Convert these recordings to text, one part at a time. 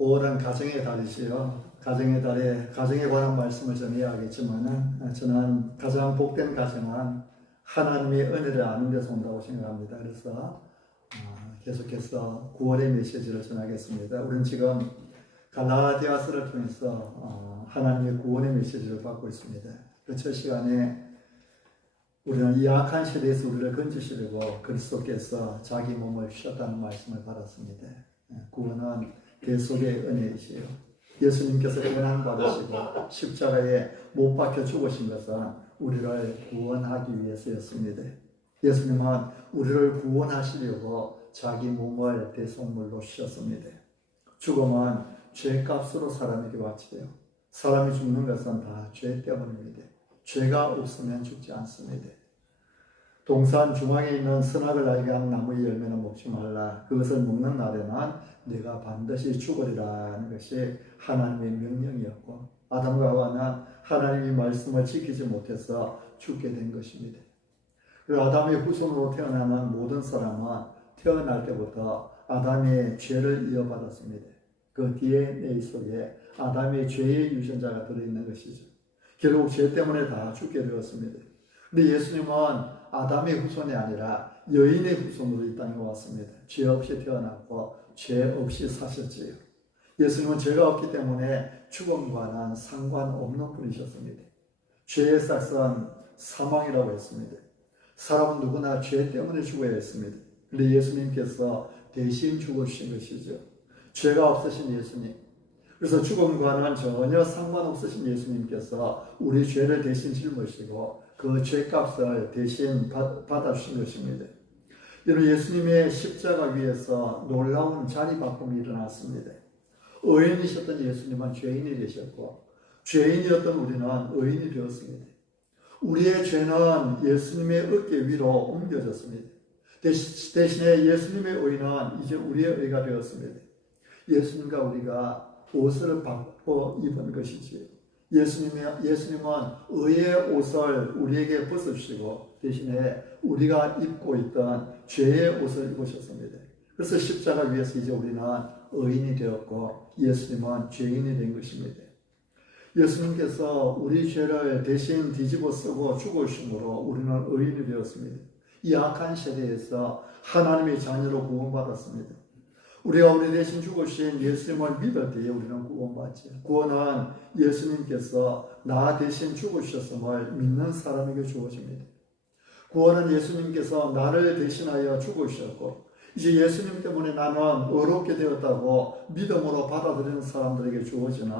5월은 가정의 달이지요. 가정의 달에 가정에 관한 말씀을 전해야 하겠지만은 저는 가장 복된 가정은 하나님의 은혜를 아는 데서 온다고 생각합니다. 그래서 계속해서 9월의 메시지를 전하겠습니다. 우리는 지금 갈라디아서를 통해서 하나님의 구원의 메시지를 받고 있습니다. 그 첫 시간에 우리는 이 악한 시대에서 우리를 건지시려고 그리스도께서 자기 몸을 주셨다는 말씀을 받았습니다. 구원은 계속의 은혜이지요. 예수님께서 고난 받으시고 십자가에 못 박혀 죽으신 것은 우리를 구원하기 위해서였습니다. 예수님은 우리를 구원하시려고 자기 몸을 대속물로 주셨습니다. 죽음은 죄값으로 사람에게 왔지요. 사람이 죽는 것은 다 죄 때문입니다. 죄가 없으면 죽지 않습니다. 동산 중앙에 있는 선악을 알게 하는 나무의 열매는 먹지 말라. 그것을 먹는 날에는 내가 반드시 죽으리라는 것이 하나님의 명령이었고, 아담과 하와는 하나님의 말씀을 지키지 못해서 죽게 된 것입니다. 그리고 아담의 후손으로 태어나는 모든 사람은 태어날 때부터 아담의 죄를 이어받았습니다. 그 DNA 속에 아담의 죄의 유전자가 들어있는 것이죠. 결국 죄 때문에 다 죽게 되었습니다. 근데 예수님은 아담의 후손이 아니라 여인의 후손으로 이 땅에 왔습니다. 죄 없이 태어났고 죄 없이 사셨지요. 예수님은 죄가 없기 때문에 죽음과는 상관없는 분이셨습니다. 죄의 삭은 사망이라고 했습니다. 사람은 누구나 죄 때문에 죽어야 했습니다. 근데 예수님께서 대신 죽으신 것이죠. 죄가 없으신 예수님. 그래서 죽음과는 전혀 상관없으신 예수님께서 우리 죄를 대신 짊으시고 그 죄값을 대신 받아주신 것입니다. 이런 예수님의 십자가 위에서 놀라운 자리바꿈이 일어났습니다. 의인이셨던 예수님은 죄인이 되셨고 죄인이었던 우리는 의인이 되었습니다. 우리의 죄는 예수님의 어깨 위로 옮겨졌습니다. 대신에 예수님의 의는 이제 우리의 의가 되었습니다. 예수님과 우리가 옷을 바꿔 입은 것이지, 예수님은 의의 옷을 우리에게 벗으시고 대신에 우리가 입고 있던 죄의 옷을 입으셨습니다. 그래서 십자가 위에서 이제 우리는 의인이 되었고 예수님은 죄인이 된 것입니다. 예수님께서 우리 죄를 대신 뒤집어 쓰고 죽으심으로 우리는 의인이 되었습니다. 이 악한 세대에서 하나님의 자녀로 구원받았습니다. 우리가 우리 대신 죽으신 예수님을 믿을 때에 우리는 구원받지. 구원은 예수님께서 나 대신 죽으셨음을 믿는 사람에게 주어집니다. 구원은 예수님께서 나를 대신하여 죽으셨고 이제 예수님 때문에 나는 의롭게 되었다고 믿음으로 받아들이는 사람들에게 주어지는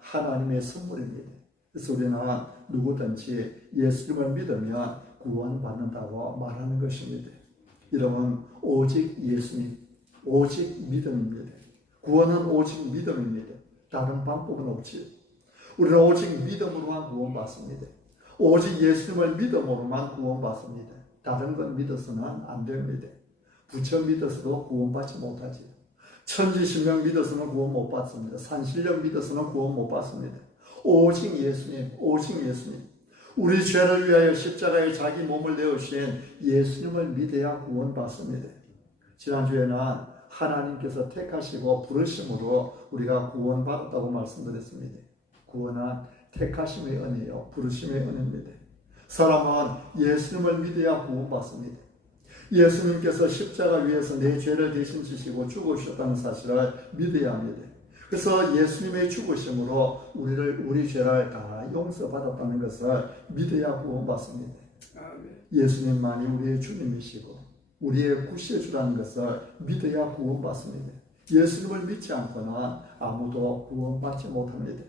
하나님의 선물입니다. 그래서 우리는 누구든지 예수님을 믿으면 구원받는다고 말하는 것입니다. 이름은 오직 예수님, 오직 믿음입니다. 구원은 오직 믿음입니다. 다른 방법은 없지. 우리는 오직 믿음으로만 구원받습니다. 오직 예수님을 믿음으로만 구원받습니다. 다른 건 믿어서는 안 됩니다. 부처 믿어서도 구원받지 못하지. 천지신명 믿어서는 구원 못 받습니다. 산신령 믿어서는 구원 못 받습니다. 오직 예수님, 오직 예수님. 우리 죄를 위하여 십자가에 자기 몸을 내어주신 예수님을 믿어야 구원받습니다. 지난주에는 하나님께서 택하시고 부르심으로 우리가 구원받았다고 말씀드렸습니다. 구원은 택하심의 은혜요, 부르심의 은혜입니다. 사람은 예수님을 믿어야 구원받습니다. 예수님께서 십자가 위에서 내 죄를 대신 지시고 죽으셨다는 사실을 믿어야 합니다. 그래서 예수님의 죽으심으로 우리 죄를 다 용서받았다는 것을 믿어야 구원받습니다. 예수님만이 우리의 주님이시고 우리의 구세주라는 것을 믿어야 구원받습니다. 예수님을 믿지 않고는 아무도 구원받지 못합니다.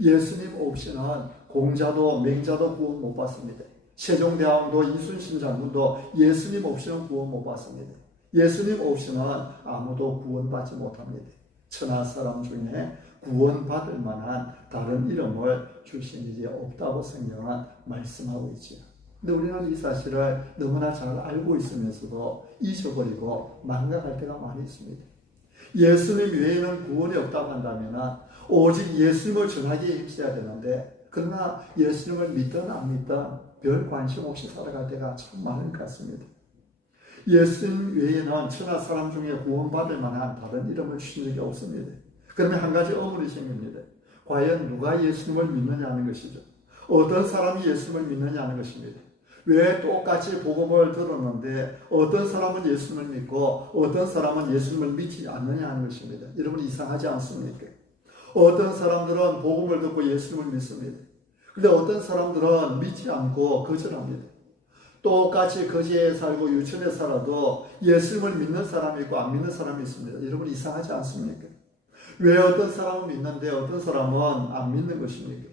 예수님 없이는 공자도 맹자도 구원 못 받습니다. 세종대왕도 이순신 장군도 예수님 없이는 구원 못 받습니다. 예수님 없이는 아무도 구원받지 못합니다. 천하 사람 중에 구원받을 만한 다른 이름을 주신 이제 없다고 성경은 말씀하고 있지요. 근데 우리는 이 사실을 너무나 잘 알고 있으면서도 잊어버리고 망각할 때가 많이 있습니다. 예수님 외에는 구원이 없다고 한다면 오직 예수님을 전하기에 힘써야 되는데, 그러나 예수님을 믿든 안 믿든 별 관심 없이 살아갈 때가 참 많은 것 같습니다. 예수님 외에는 천하 사람 중에 구원받을 만한 다른 이름을 주신 적이 없습니다. 그러면 한 가지 의문이 생깁니다. 과연 누가 예수님을 믿느냐는 것이죠. 어떤 사람이 예수님을 믿느냐는 것입니다. 왜 똑같이 복음을 들었는데 어떤 사람은 예수님을 믿고 어떤 사람은 예수님을 믿지 않느냐 하는 것입니다. 여러분 이상하지 않습니까? 어떤 사람들은 복음을 듣고 예수님을 믿습니다. 그런데 어떤 사람들은 믿지 않고 거절합니다. 똑같이 거지에 살고 유치원에 살아도 예수님을 믿는 사람이 있고 안 믿는 사람이 있습니다. 여러분 이상하지 않습니까? 왜 어떤 사람은 믿는데 어떤 사람은 안 믿는 것입니까?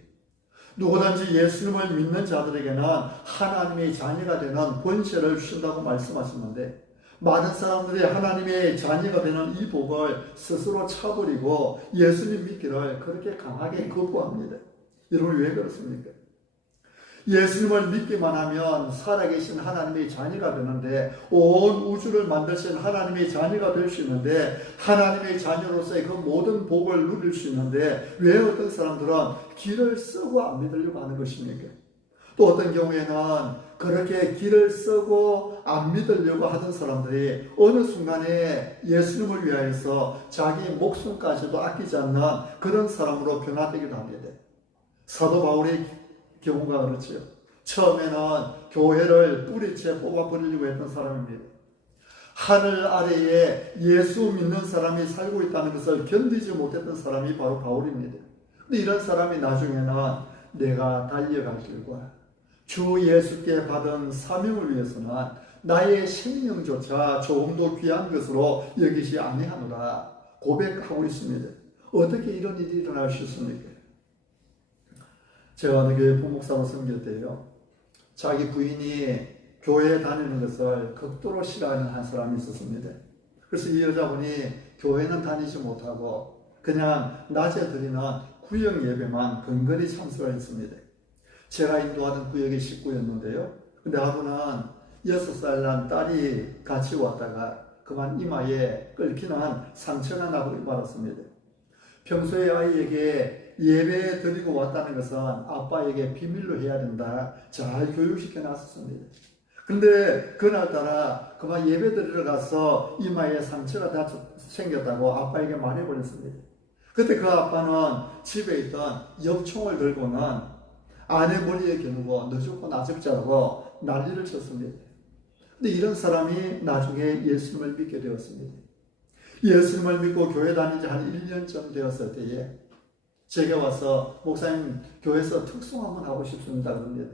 누구든지 예수님을 믿는 자들에게는 하나님의 자녀가 되는 권세를 주신다고 말씀하셨는데 많은 사람들이 하나님의 자녀가 되는 이 복을 스스로 차버리고 예수님 믿기를 그렇게 강하게 거부합니다. 여러분 왜 그렇습니까? 예수님을 믿기만 하면 살아계신 하나님의 자녀가 되는데 온 우주를 만드신 하나님의 자녀가 될 수 있는데 하나님의 자녀로서의 그 모든 복을 누릴 수 있는데 왜 어떤 사람들은 길을 쓰고 안 믿으려고 하는 것입니까? 또 어떤 경우에는 그렇게 길을 쓰고 안 믿으려고 하던 사람들이 어느 순간에 예수님을 위하여서 자기 목숨까지도 아끼지 않는 그런 사람으로 변화되기도 합니다. 사도 바울의 경우가 그렇죠. 처음에는 교회를 뿌리채 뽑아버리려고 했던 사람입니다. 하늘 아래에 예수 믿는 사람이 살고 있다는 것을 견디지 못했던 사람이 바로 바울입니다. 근데 이런 사람이 나중에는 내가 달려갈 길과 주 예수께 받은 사명을 위해서는 나의 생명조차 조금도 귀한 것으로 여기지 아니하노라 고백하고 있습니다. 어떻게 이런 일이 일어날 수 있습니까? 제가 어느 교회 부목사로 섬길 때요, 자기 부인이 교회에 다니는 것을 극도로 싫어하는 한 사람이 있었습니다. 그래서 이 여자분이 교회는 다니지 못하고 그냥 낮에 드리는 구역 예배만 근근히 참석했습니다. 제가 인도하던 구역이 식구였는데요. 근데 하루는 6살 난 딸이 같이 왔다가 그만 이마에 끓기는 상처가 나고 말았습니다. 평소에 아이에게 예배 드리고 왔다는 것은 아빠에게 비밀로 해야 된다. 잘 교육시켜 놨었습니다. 그런데 그날따라 그만 예배 드리러 가서 이마에 상처가 다 생겼다고 아빠에게 말해버렸습니다. 그때 그 아빠는 집에 있던 엽총을 들고는 아내 머리에 겨누고 너 죽고 나 죽자고 난리를 쳤습니다. 근데 이런 사람이 나중에 예수님을 믿게 되었습니다. 예수님을 믿고 교회 다닌 지 한 1년쯤 되었을 때에 제게 와서 목사님 교회에서 특송 한번 하고 싶습니다 그럽니다.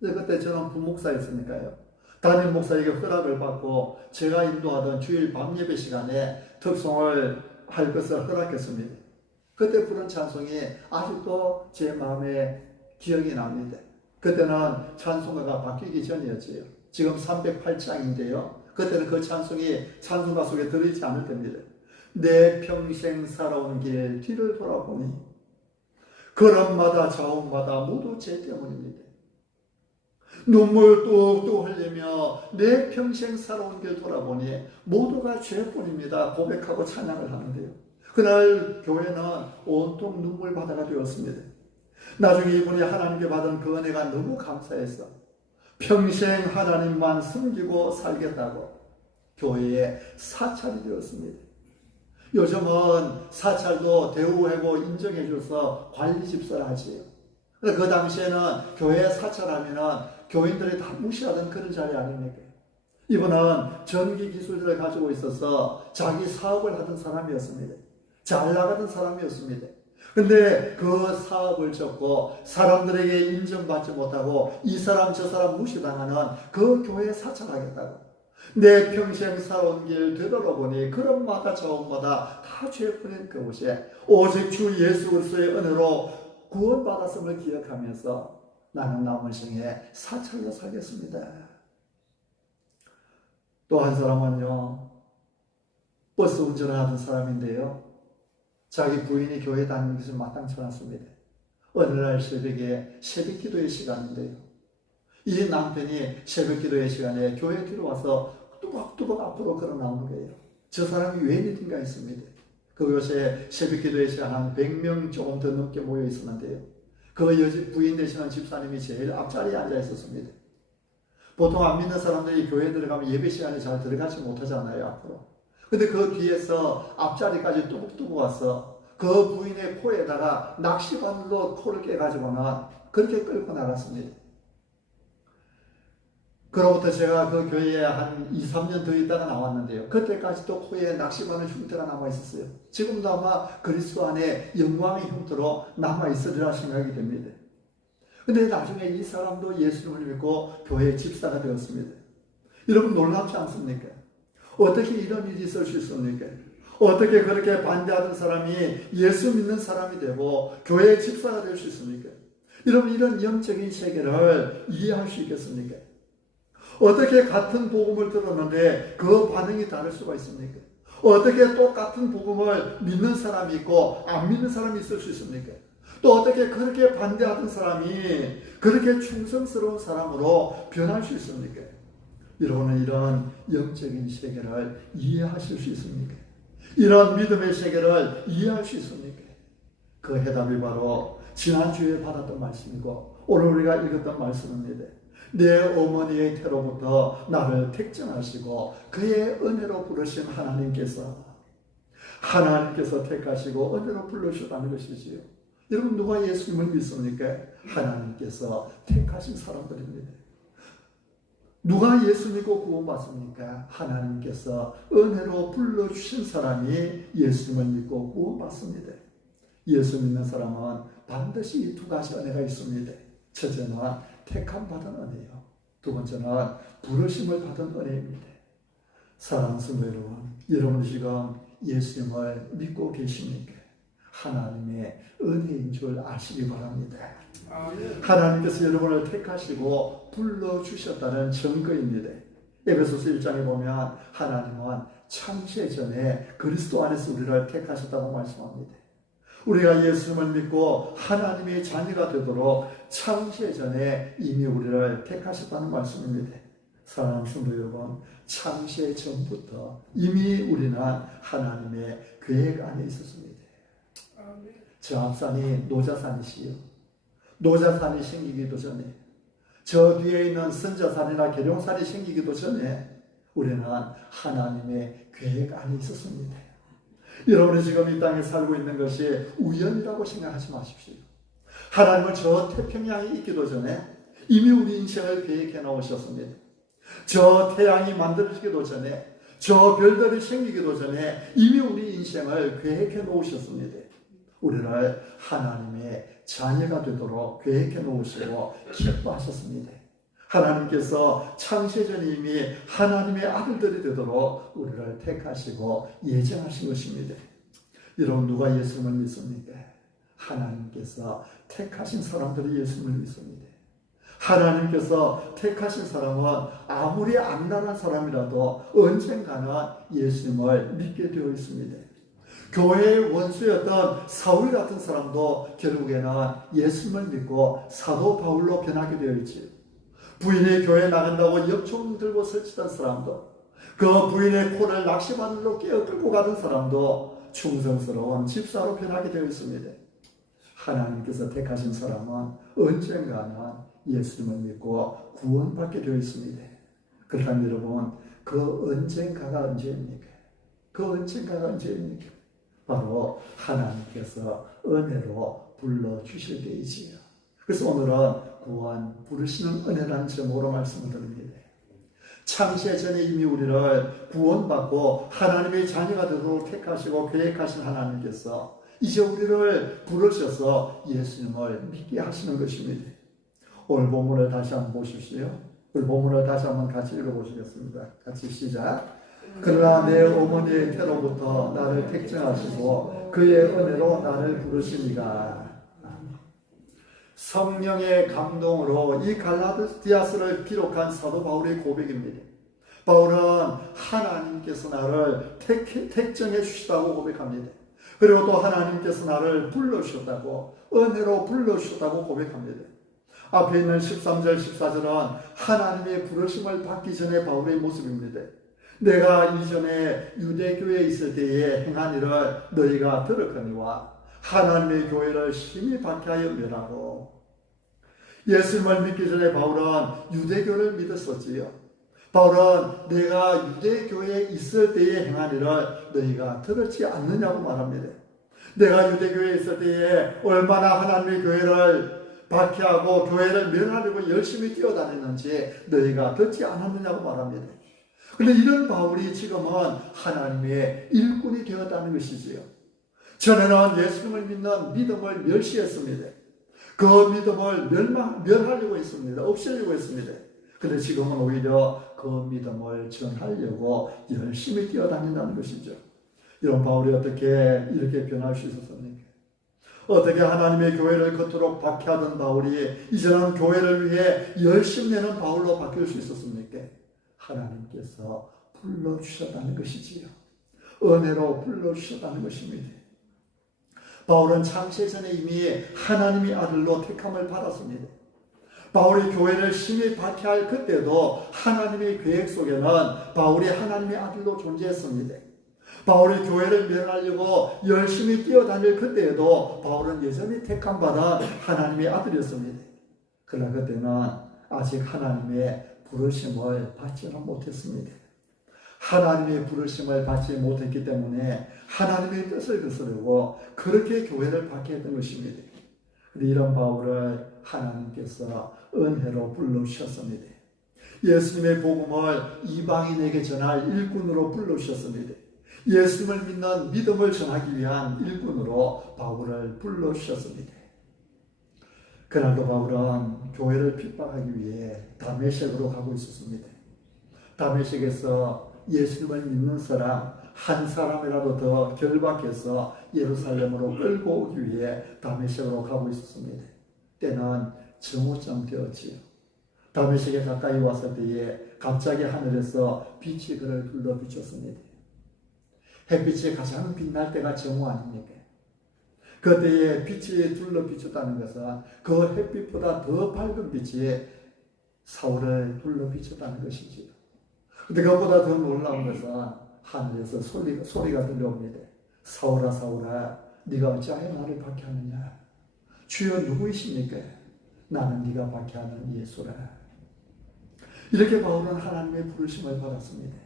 그때 저는 부목사였으니까요. 담임 목사에게 허락을 받고 제가 인도하던 주일 밤 예배 시간에 특송을 할 것을 허락했습니다. 그때 부른 찬송이 아직도 제 마음에 기억이 납니다. 그때는 찬송가가 바뀌기 전이었지요. 지금 308장인데요. 그때는 그 찬송이 찬송가 속에 들어있지 않을 때입니다. 내 평생 살아온 길 뒤를 돌아보니 걸음마다 자옥마다 모두 죄 때문입니다. 눈물 뚝뚝 흘리며 내 평생 살아온 길 돌아보니 모두가 죄뿐입니다. 고백하고 찬양을 하는데요. 그날 교회는 온통 눈물 바다가 되었습니다. 나중에 이분이 하나님께 받은 그 은혜가 너무 감사해서 평생 하나님만 섬기고 살겠다고 교회에 사찰이 되었습니다. 요즘은 사찰도 대우하고 인정해줘서 관리 집사를 하지요. 그 당시에는 교회 사찰하면은 교인들이 다 무시하던 그런 자리 아닙니까? 이분은 전기 기술을 가지고 있어서 자기 사업을 하던 사람이었습니다. 잘 나가던 사람이었습니다. 근데 그 사업을 접고 사람들에게 인정받지 못하고 이 사람 저 사람 무시당하는 그 교회에 사찰하겠다고. 내 평생 살아온 길 되돌아보니 걸음마다 자옥마다 다 죄뿐인 그곳에 오직 주 예수 그리스도의 은혜로 구원받았음을 기억하면서 나는 남은 생에 사찰로 살겠습니다. 또 한 사람은요, 버스 운전을 하던 사람인데요, 자기 부인이 교회 다니는 것을 마땅치 않았습니다. 어느 날 새벽에 새벽 기도의 시간인데요, 이 남편이 새벽 기도의 시간에 교회 뒤로 와서 뚜벅뚜벅 앞으로 걸어 나오는 거예요. 저 사람이 왜 믿은가 했습니다. 그곳에 새벽 기도의 시간 한 100명 조금 더 넘게 모여 있었는데요, 그 부인 되시는 집사님이 제일 앞자리에 앉아 있었습니다. 보통 안 믿는 사람들이 교회에 들어가면 예배 시간에 잘 들어가지 못하잖아요, 앞으로. 근데 그 뒤에서 앞자리까지 뚜벅뚜벅 와서 그 부인의 코에다가 낚시바늘로 코를 깨가지고는 그렇게 끌고 나갔습니다. 그로부터 제가 그 교회에 한 2, 3년 더 있다가 나왔는데요. 그때까지도 코에 낚시바늘 흉터가 남아있었어요. 지금도 아마 그리스도 안에 영광의 흉터로 남아있으리라 생각이 됩니다. 근데 나중에 이 사람도 예수님을 믿고 교회의 집사가 되었습니다. 여러분 놀랍지 않습니까? 어떻게 이런 일이 있을 수 있습니까? 어떻게 그렇게 반대하던 사람이 예수 믿는 사람이 되고 교회의 집사가 될 수 있습니까? 여러분 이런 영적인 세계를 이해할 수 있겠습니까? 어떻게 같은 복음을 들었는데 그 반응이 다를 수가 있습니까? 어떻게 똑같은 복음을 믿는 사람이 있고 안 믿는 사람이 있을 수 있습니까? 또 어떻게 그렇게 반대하던 사람이 그렇게 충성스러운 사람으로 변할 수 있습니까? 여러분은 이런 영적인 세계를 이해하실 수 있습니까? 이런 믿음의 세계를 이해할 수 있습니까? 그 해답이 바로 지난주에 받았던 말씀이고 오늘 우리가 읽었던 말씀입니다. 내 어머니의 태로부터 나를 택정하시고 그의 은혜로 부르신 하나님께서 택하시고 은혜로 불러주셨다는 것이지요. 여러분 누가 예수님을 믿습니까? 하나님께서 택하신 사람들입니다. 누가 예수 믿고 구원받습니까? 하나님께서 은혜로 불러주신 사람이 예수님을 믿고 구원받습니다. 예수 믿는 사람은 반드시 이 두 가지 은혜가 있습니다. 첫째는 택함 받은 은혜요. 두 번째는 부르심을 받은 은혜입니다. 사랑하는 성도 여러분, 여러분 지금 예수님을 믿고 계십니까? 하나님의 은혜인 줄 아시기 바랍니다. 하나님께서 여러분을 택하시고 불러주셨다는 증거입니다. 에베소서 1장에 보면 하나님은 창세 전에 그리스도 안에서 우리를 택하셨다고 말씀합니다. 우리가 예수님을 믿고 하나님의 자녀가 되도록 창세 전에 이미 우리를 택하셨다는 말씀입니다. 사랑하는 성도 여러분, 창세 전부터 이미 우리는 하나님의 계획 안에 있었습니다. 저 앞산이 노자산이시요. 노자산이 생기기도 전에, 저 뒤에 있는 선자산이나 계룡산이 생기기도 전에 우리는 하나님의 계획 안에 있었습니다. 여러분이 지금 이 땅에 살고 있는 것이 우연이라고 생각하지 마십시오. 하나님은 저 태평양에 있기도 전에 이미 우리 인생을 계획해 놓으셨습니다. 저 태양이 만들어지기도 전에, 저 별들이 생기기도 전에 이미 우리 인생을 계획해 놓으셨습니다. 우리를 하나님의 자녀가 되도록 계획해 놓으시고 기뻐하셨습니다. 하나님께서 창세전에 이미 하나님의 아들들이 되도록 우리를 택하시고 예정하신 것입니다. 여러분 누가 예수님을 믿습니까? 하나님께서 택하신 사람들이 예수님을 믿습니다. 하나님께서 택하신 사람은 아무리 악랄한 사람이라도 언젠가는 예수님을 믿게 되어 있습니다. 교회의 원수였던 사울 같은 사람도 결국에는 예수님을 믿고 사도 바울로 변하게 되어 있지요. 부인의 교회 나간다고 엽총 들고 설치던 사람도, 그 부인의 코를 낚시바늘로 깨어 끌고 가던 사람도 충성스러운 집사로 변하게 되어 있습니다. 하나님께서 택하신 사람은 언젠가는 예수님을 믿고 구원받게 되어 있습니다. 그렇다면 여러분, 그 언젠가가 언제입니까? 그 언젠가가 언제입니까? 바로 하나님께서 은혜로 불러주실 때이지요. 그래서 오늘은 구원, 부르시는 은혜라는 제목으로 말씀을 드립니다. 창세 전에 이미 우리를 구원받고 하나님의 자녀가 되도록 택하시고 계획하신 하나님께서 이제 우리를 부르셔서 예수님을 믿게 하시는 것입니다. 오늘 본문을 다시 한번 보십시오. 오늘 본문을 다시 한번 같이 읽어보시겠습니다. 같이 시작. 그러나 내 어머니의 태로부터 나를 택정하시고 그의 은혜로 나를 부르시니가. 성령의 감동으로 이 갈라디아서를 기록한 사도 바울의 고백입니다. 바울은 하나님께서 나를 택정해 주시다고 고백합니다. 그리고 또 하나님께서 나를 불러주셨다고, 은혜로 불러주셨다고 고백합니다. 앞에 있는 13절, 14절은 하나님의 부르심을 받기 전에 바울의 모습입니다. 내가 이전에 유대교회에 있을 때에 행한 일을 너희가 들었거니와 하나님의 교회를 심히 박해하여 멸하고. 예수님을 믿기 전에 바울은 유대교를 믿었었지요. 바울은 내가 유대교회에 있을 때에 행한 일을 너희가 들었지 않느냐고 말합니다. 내가 유대교회에 있을 때에 얼마나 하나님의 교회를 박해하고 교회를 멸하려고 열심히 뛰어다녔는지 너희가 듣지 않았느냐고 말합니다. 그런데 이런 바울이 지금은 하나님의 일꾼이 되었다는 것이지요. 전에는 예수님을 믿는 믿음을 멸시했습니다. 그 믿음을 멸하려고 했습니다. 없애려고 했습니다. 그런데 지금은 오히려 그 믿음을 전하려고 열심히 뛰어다닌다는 것이죠. 이런 바울이 어떻게 이렇게 변할 수 있었습니까? 어떻게 하나님의 교회를 겉으로 박해하던 바울이 이제는 교회를 위해 열심 내는 바울로 바뀔 수 있었습니까? 하나님께서 불러주셨다는 것이지요. 은혜로 불러주셨다는 것입니다. 바울은 창세 전에 이미 하나님의 아들로 택함을 받았습니다. 바울이 교회를 심히 박해할 그때도 하나님의 계획 속에는 바울이 하나님의 아들로 존재했습니다. 바울이 교회를 멸하려고 열심히 뛰어다닐 그때에도 바울은 여전히 택함받은 하나님의 아들이었습니다. 그러나 그때는 아직 하나님의 부르심을 받지는 못했습니다. 하나님의 부르심을 받지 못했기 때문에 하나님의 뜻을 거스르고 그렇게 교회를 박해했던 것입니다. 이런 바울을 하나님께서 은혜로 불러주셨습니다. 예수님의 복음을 이방인에게 전할 일꾼으로 불러주셨습니다. 예수님을 믿는 믿음을 전하기 위한 일꾼으로 바울을 불러주셨습니다. 그날도 바울은 교회를 핍박하기 위해 다메섹으로 가고 있었습니다. 다메섹에서 예수님을 믿는 사람 한 사람이라도 더 결박해서 예루살렘으로 끌고 오기 위해 다메섹으로 가고 있었습니다. 때는 정오쯤 되었지요. 다메섹에 가까이 왔을 때에 갑자기 하늘에서 빛이 그를 둘러 비쳤습니다. 햇빛이 가장 빛날 때가 정오 아닙니까? 그때에 빛이 둘러 비쳤다는 것은 그 햇빛보다 더 밝은 빛이 사울을 둘러 비쳤다는 것이지요. 근데 그것보다 더 놀라운 것은 하늘에서 소리가 들려옵니다. 사울아 사울아 네가 어찌하여 나를 박해하느냐. 주여 누구이십니까? 나는 네가 박해하는 예수라. 이렇게 바울은 하나님의 부르심을 받았습니다.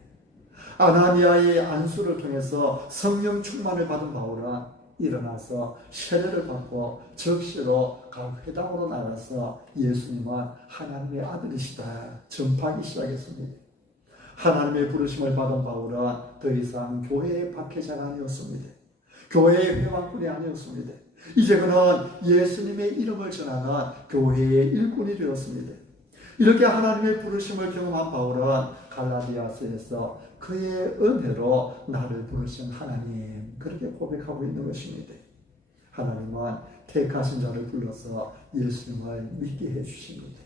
아나니아의 안수를 통해서 성령 충만을 받은 바울은 일어나서 세례를 받고 적시로 각 회당으로 나가서 예수님은 하나님의 아들이시다 전파하기 시작했습니다. 하나님의 부르심을 받은 바울은 더 이상 교회의 박해자가 아니었습니다. 교회의 회방꾼이 아니었습니다. 이제 그는 예수님의 이름을 전하는 교회의 일꾼이 되었습니다. 이렇게 하나님의 부르심을 경험한 바울은 갈라디아서에서 그의 은혜로 나를 부르신 하나님 그렇게 고백하고 있는 것입니다. 하나님은 택하신 자를 불러서 예수님을 믿게 해주십니다.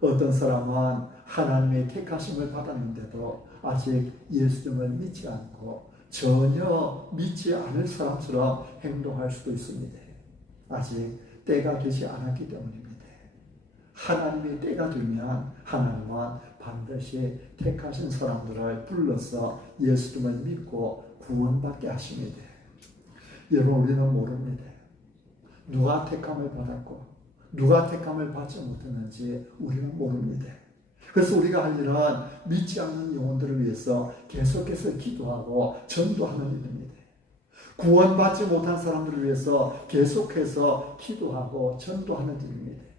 어떤 사람은 하나님의 택하심을 받았는데도 아직 예수님을 믿지 않고 전혀 믿지 않을 사람처럼 행동할 수도 있습니다. 아직 때가 되지 않았기 때문입니다. 하나님의 때가 되면 하나님은 반드시 택하신 사람들을 불러서 예수님을 믿고 구원받게 하십니다. 여러분 우리는 모릅니다. 누가 택함을 받았고 누가 택함을 받지 못했는지 우리는 모릅니다. 그래서 우리가 할 일은 믿지 않는 영혼들을 위해서 계속해서 기도하고 전도하는 일입니다. 구원받지 못한 사람들을 위해서 계속해서 기도하고 전도하는 일입니다.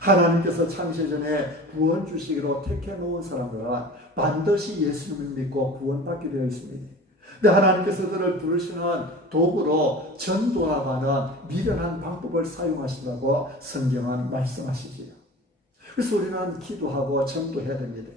하나님께서 창세전에 구원 주시기로 택해 놓은 사람들은 반드시 예수님을 믿고 구원받게 되어 있습니다. 근데 하나님께서 그를 부르시는 도구로 전도하는 미련한 방법을 사용하시라고 성경은 말씀하시지요. 그래서 우리는 기도하고 전도해야 됩니다.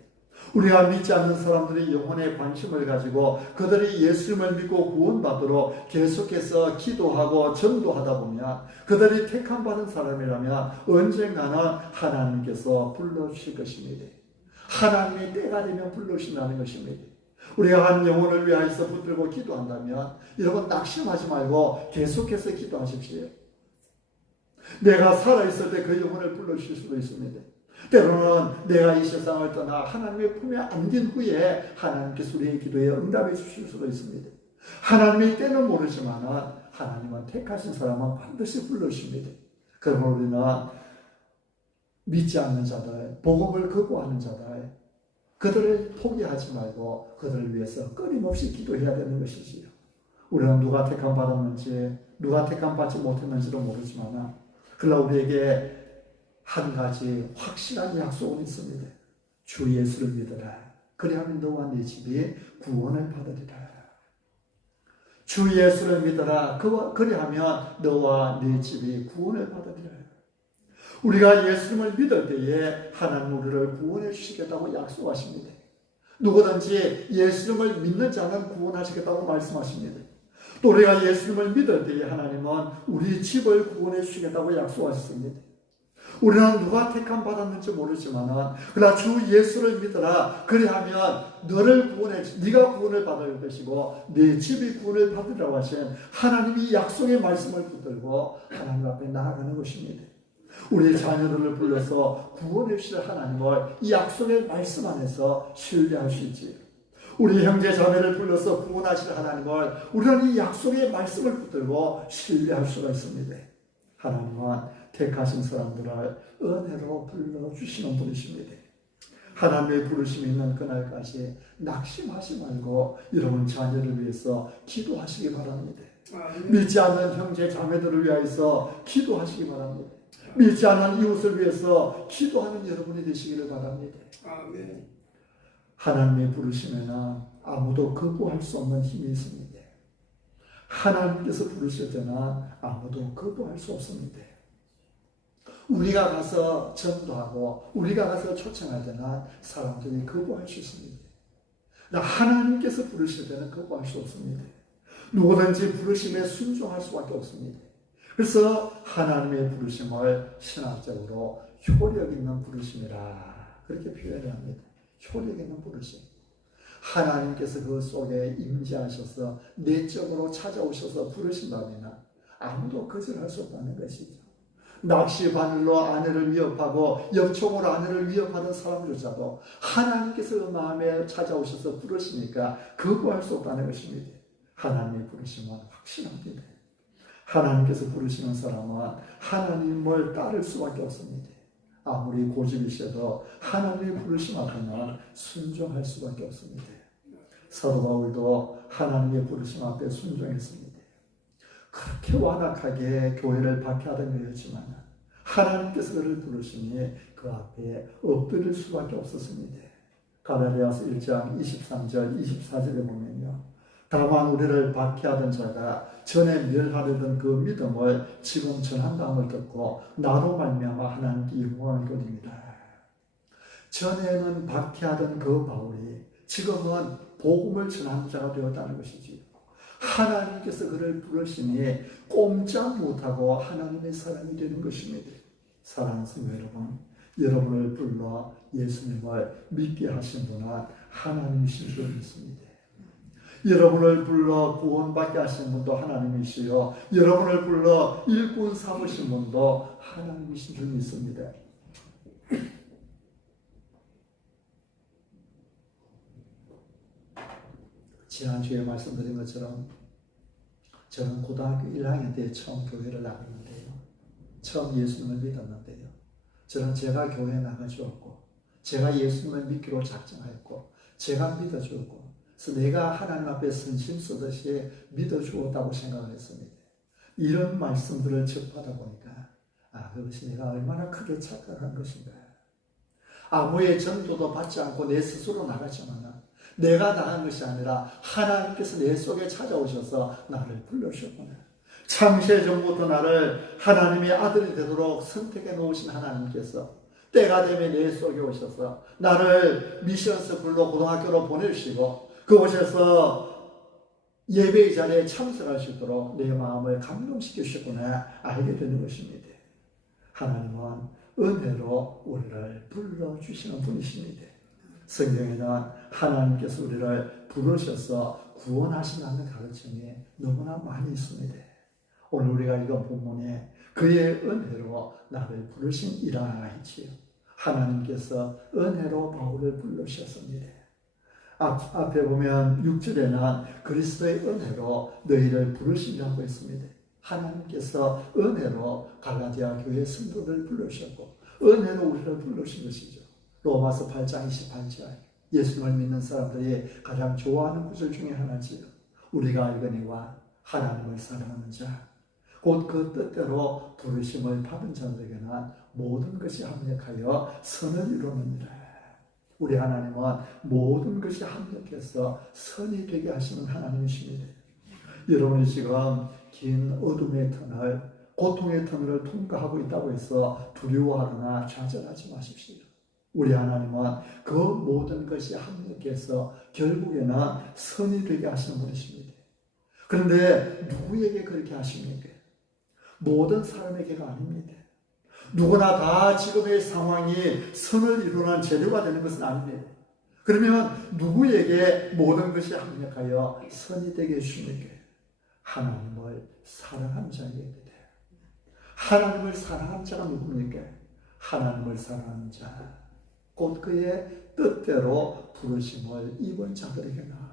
우리가 믿지 않는 사람들이 영혼에 관심을 가지고 그들이 예수님을 믿고 구원받도록 계속해서 기도하고 전도하다 보면 그들이 택함받은 사람이라면 언젠가는 하나님께서 불러주실 것입니다. 하나님의 때가 되면 불러주신다는 것입니다. 우리가 한 영혼을 위하여서 붙들고 기도한다면 여러분 낙심하지 말고 계속해서 기도하십시오. 내가 살아있을 때 그 영혼을 불러주실 수도 있습니다. 때로는 내가 이 세상을 떠나 하나님의 품에 안긴 후에 하나님께서 우리의 기도에 응답해 주실 수도 있습니다. 하나님의 때는 모르지만 하나님은 택하신 사람은 반드시 불러주십니다. 그러면 우리는 믿지 않는 자들, 복음을 거부하는 자들, 그들을 포기하지 말고 그들을 위해서 끊임없이 기도해야 되는 것이지요. 우리는 누가 택함 받았는지, 누가 택함 받지 못했는지도 모르지만, 그러나 우리에게 한 가지 확실한 약속은 있습니다. 주 예수를 믿어라. 그리하면 너와 네 집이 구원을 받으리라. 주 예수를 믿어라. 그리하면 너와 네 집이 구원을 받으리라. 우리가 예수님을 믿을 때에 하나님 우리를 구원해 주시겠다고 약속하십니다. 누구든지 예수님을 믿는 자는 구원하시겠다고 말씀하십니다. 또 우리가 예수님을 믿을 때에 하나님은 우리 집을 구원해 주시겠다고 약속하셨습니다. 우리는 누가 택함 받았는지 모르지만 그러나 주 예수를 믿어라. 그리하면 너를 구원해, 네가 구원을 받을 것이고 네 집이 구원을 받으라고 하신 하나님이 약속의 말씀을 붙들고 하나님 앞에 나아가는 것입니다. 우리 자녀들을 불러서 구원해 주실 하나님을 이 약속의 말씀 안에서 신뢰할 수 있지. 우리 형제 자매를 불러서 구원하실 하나님을 우리는 이 약속의 말씀을 붙들고 신뢰할 수가 있습니다. 하나님은 택하신 사람들을 은혜로 불러주시는 분이십니다. 하나님의 부르심이 있는 그날까지 낙심하지 말고 여러분 자녀를 위해서 기도하시기 바랍니다. 믿지 않는 형제 자매들을 위해서 기도하시기 바랍니다. 믿지 않는 이웃을 위해서 기도하는 여러분이 되시기를 바랍니다. 아멘. 하나님의 부르심에는 아무도 거부할 수 없는 힘이 있습니다. 하나님께서 부르실 때는 아무도 거부할 수 없습니다. 우리가 가서 전도하고 우리가 가서 초청할 때는 사람들이 거부할 수 있습니다. 하나님께서 부르실 때는 거부할 수 없습니다. 누구든지 부르심에 순종할 수밖에 없습니다. 그래서 하나님의 부르심을 신학적으로 효력 있는 부르심이라 그렇게 표현합니다. 효력 있는 부르심. 하나님께서 그 속에 임재하셔서 내적으로 찾아오셔서 부르신다면 아무도 거절할 수 없다는 것이죠. 낚시 바늘로 아내를 위협하고 엽총으로 아내를 위협하는 사람조차도 하나님께서 그 마음에 찾아오셔서 부르시니까 거부할 수 없다는 것입니다. 하나님의 부르심은 확실합니다. 하나님께서 부르시는 사람은 하나님을 따를 수밖에 없습니다. 아무리 고집이셔도 하나님의 부르심 앞에는 순종할 수밖에 없습니다. 사도 바울도 하나님의 부르심 앞에 순종했습니다. 그렇게 완악하게 교회를 박해하던 것이었지만 하나님께서 그를 부르시니 그 앞에 엎드릴 수밖에 없었습니다. 갈라디아서 1장 23절 24절에 보면요. 다만 우리를 박해하던 자가 전에 멸하려던 그 믿음을 지금 전한다음을 듣고 나로 말미암아 하나님께 영광을 돌립니다. 전에는 박해하던 그 바울이 지금은 복음을 전하는 자가 되었다는 것이지. 하나님께서 그를 부르시니 꼼짝 못하고 하나님의 사람이 되는 것입니다. 사랑하는 성도 여러분, 여러분을 불러 예수님을 믿게 하신 분은 하나님이신 줄 믿습니다. 여러분을 불러 구원받게 하신 분도 하나님이시요 여러분을 불러 일꾼 삼으신 분도 하나님이신 줄 믿습니다. 지난주에 말씀드린 것처럼 저는 고등학교 1학년 때 처음 교회를 나갔는데요. 처음 예수님을 믿었는데요. 저는 제가 교회에 나가주었고 제가 예수님을 믿기로 작정하였고 제가 믿어주었고 그래서 내가 하나님 앞에 선심 쓰듯이 믿어주었다고 생각을 했습니다. 이런 말씀들을 접하다 보니까 그것이 내가 얼마나 크게 착각한 것인가. 아무의 전도도 받지 않고 내 스스로 나갔지만 내가 나간 것이 아니라 하나님께서 내 속에 찾아오셔서 나를 불러주셨구나. 창세 전부터 나를 하나님의 아들이 되도록 선택해 놓으신 하나님께서 때가 되면 내 속에 오셔서 나를 미션스쿨로 고등학교로 보내주시고 그곳에서 예배의 자리에 참석할 수 있도록 내 마음을 감동시켜 주셨구나 알게 되는 것입니다. 하나님은 은혜로 우리를 불러주시는 분이십니다. 성경에는 하나님께서 우리를 부르셔서 구원하신다는 가르침이 너무나 많이 있습니다. 오늘 우리가 읽은 본문에 그의 은혜로 나를 부르심이라 했지요. 하나님께서 은혜로 바울을 불러주셨습니다. 앞에 보면 6절에는 그리스도의 은혜로 너희를 부르시라고 했습니다. 하나님께서 은혜로 갈라디아 교회 성도를 불러주셨고 은혜로 우리를 불러주신 것이죠. 로마서 8장 28절 예수님을 믿는 사람들이 가장 좋아하는 구절 중에 하나지요. 우리가 알거니와 하나님을 사랑하는 자, 곧 그 뜻대로 부르심을 받은 자들에게는 모든 것이 합력하여 선을 이루느니라. 우리 하나님은 모든 것이 합력해서 선이 되게 하시는 하나님이십니다. 여러분이 지금 긴 어둠의 터널, 고통의 터널을 통과하고 있다고 해서 두려워하거나 좌절하지 마십시오. 우리 하나님은 그 모든 것이 합력해서 결국에는 선이 되게 하시는 분이십니다. 그런데 누구에게 그렇게 하십니까? 모든 사람에게가 아닙니다. 누구나 다 지금의 상황이 선을 이루는 재료가 되는 것은 아닙니다. 그러면 누구에게 모든 것이 합력하여 선이 되게 해주십니까? 하나님을 사랑한 자에게. 하나님을 사랑한 자가 누굽니까? 하나님을 사랑하는 자, 곧 그의 뜻대로 부르심을 입은 자들에게나.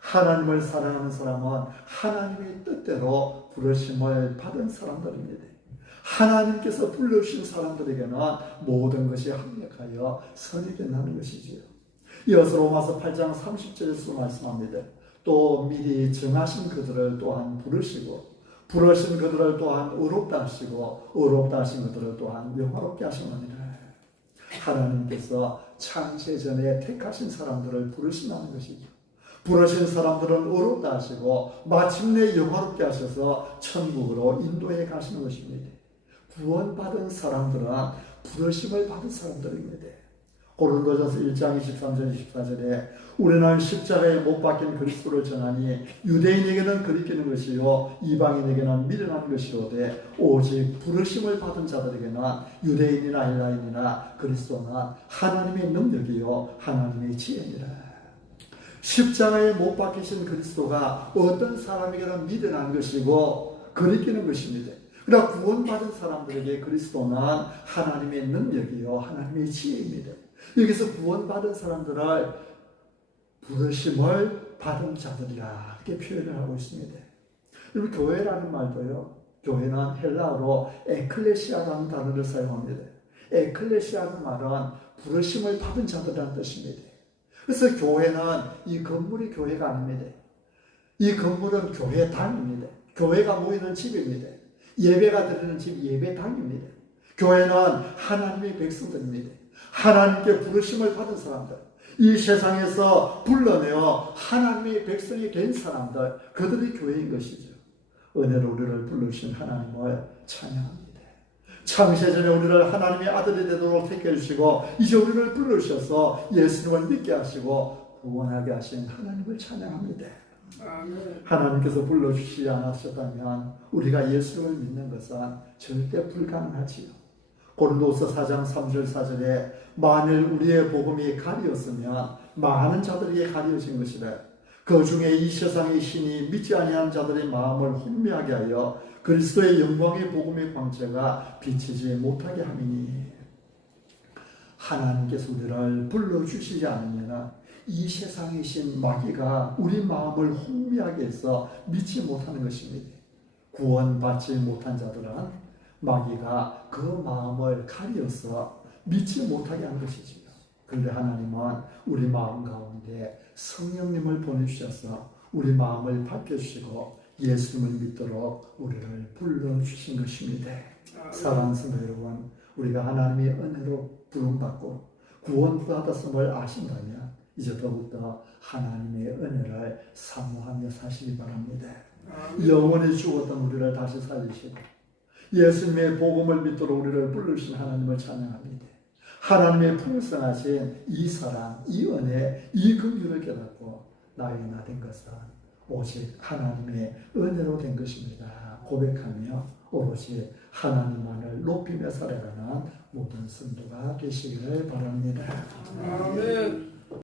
하나님을 사랑하는 사람은 하나님의 뜻대로 부르심을 받은 사람들입니다. 하나님께서 불러주신 사람들에게는 모든 것이 합력하여 선이 된다는 것이지요. 이어서 로마서 8장 30절에서 말씀합니다. 또 미리 정하신 그들을 또한 부르시고 부르신 그들을 또한 의롭다 하시고 의롭다 하신 그들을 또한 영화롭게 하시느니라. 하나님께서 창세 전에 택하신 사람들을 부르신다는 것이죠. 부르신 사람들은 의롭다 하시고 마침내 영화롭게 하셔서 천국으로 인도해 가시는 것입니다. 구원받은 사람들은 부르심을 받은 사람들입니다. 고린도전서 1장 23절 24절에 우리는 십자가에 못 박힌 그리스도를 전하니 유대인에게는 그리끼는 것이요 이방인에게는 미련한 것이로되 오직 부르심을 받은 자들에게는 유대인이나 헬라인이나 그리스도는 하나님의 능력이요 하나님의 지혜니라. 십자가에 못 박히신 그리스도가 어떤 사람에게는 미련한 것이고 그리끼는 것입니다. 그러나 구원받은 사람들에게 그리스도는 하나님의 능력이요 하나님의 지혜입니다. 여기서 구원받은 사람들을 부르심을 받은 자들이라 이렇게 표현을 하고 있습니다. 여러분, 교회라는 말도요, 교회는 헬라어로 에클레시아라는 단어를 사용합니다. 에클레시아는 말은 부르심을 받은 자들이라는 뜻입니다. 그래서 교회는 이 건물이 교회가 아닙니다. 이 건물은 교회당입니다. 교회가 모이는 집입니다. 예배가 드리는 집 예배당입니다. 교회는 하나님의 백성들입니다. 하나님께 부르심을 받은 사람들, 이 세상에서 불러내어 하나님의 백성이 된 사람들, 그들이 교회인 것이죠. 은혜로 우리를 불러주신 하나님을 찬양합니다. 창세전에 우리를 하나님의 아들이 되도록 택해 주시고 이제 우리를 불러주셔서 예수님을 믿게 하시고 구원하게 하신 하나님을 찬양합니다. 하나님께서 불러주시지 않으셨다면 우리가 예수를 믿는 것은 절대 불가능하지요. 고린도서 4장 3절 4절에 만일 우리의 복음이 가리었으면 많은 자들에게 가리어진 것이라. 그 중에 이 세상의 신이 믿지 아니한 자들의 마음을 혼미하게 하여 그리스도의 영광의 복음의 광채가 비치지 못하게 함이니. 하나님께서 우리를 불러주시지 않으면 이 세상의 신 마귀가 우리 마음을 혼미하게 해서 믿지 못하는 것입니다. 구원받지 못한 자들은 마귀가 그 마음을 가리어서 믿지 못하게 한 것이지요. 그런데 하나님은 우리 마음 가운데 성령님을 보내주셔서 우리 마음을 밝혀주시고 예수님을 믿도록 우리를 불러주신 것입니다. 사랑하는 성도 여러분, 우리가 하나님의 은혜로 부름받고 구원받았음을 아신다면 이제 더욱더 하나님의 은혜를 사모하며 사시기 바랍니다. 영원히 죽었던 우리를 다시 살리시고 예수님의 복음을 믿도록 우리를 불러주신 하나님을 찬양합니다. 하나님의 풍성하신 이 사랑, 이 은혜, 이 긍휼을 깨닫고 나의 나 된 것은 오직 하나님의 은혜로 된 것입니다. 고백하며 오롯이 하나님만을 높이며 살아가는 모든 성도가 되시기를 바랍니다. 아멘.